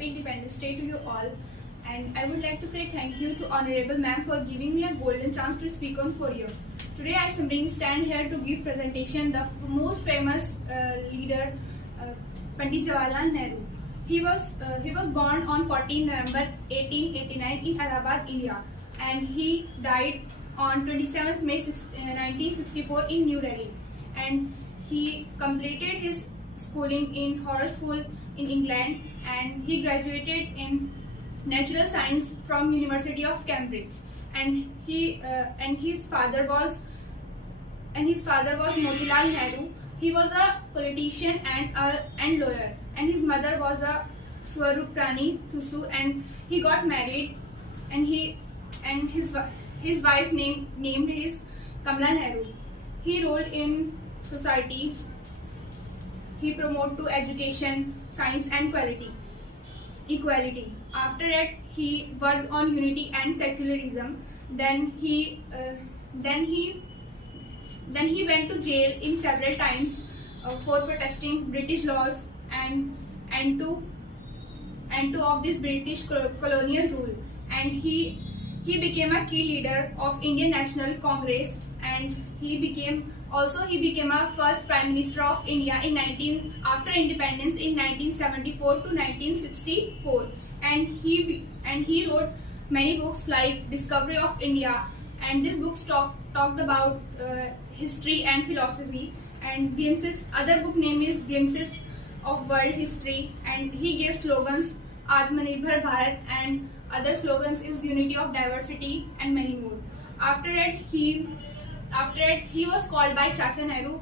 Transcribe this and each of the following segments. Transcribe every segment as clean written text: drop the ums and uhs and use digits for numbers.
Happy Independence Day to you all. And I would like to say thank you to Honorable Ma'am for giving me a golden chance to speak on podium. Today I simply stand here to give presentation the most famous leader, Pandit Jawaharlal Nehru. He was born on 14 November 1889 in Allahabad, India, and he died on 27th May 1964 in New Delhi. And he completed his schooling in Horse School in England, and he graduated in natural science from University of Cambridge. And his father was Motilal Nehru. He was a politician and lawyer, and his mother was a Swarup Rani Thusu, and he got married, and his wife named his Kamala Nehru. He rolled in society. He promoted to education, science and equality. After that, he worked on unity and secularism. Then he went to jail in several times for protesting British laws and to of this British colonial rule. And he became a key leader of Indian National Congress, and he became a first Prime Minister of India after independence in 1974 to 1964. And he wrote many books like Discovery of India, and these books talked about history and philosophy. And Glimpses, other book name is Glimpses of World History, and he gave slogans Atmanirbhar Bharat, and other slogans is Unity of Diversity and many more. After that, he was called by Chacha Nehru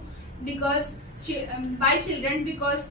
by children because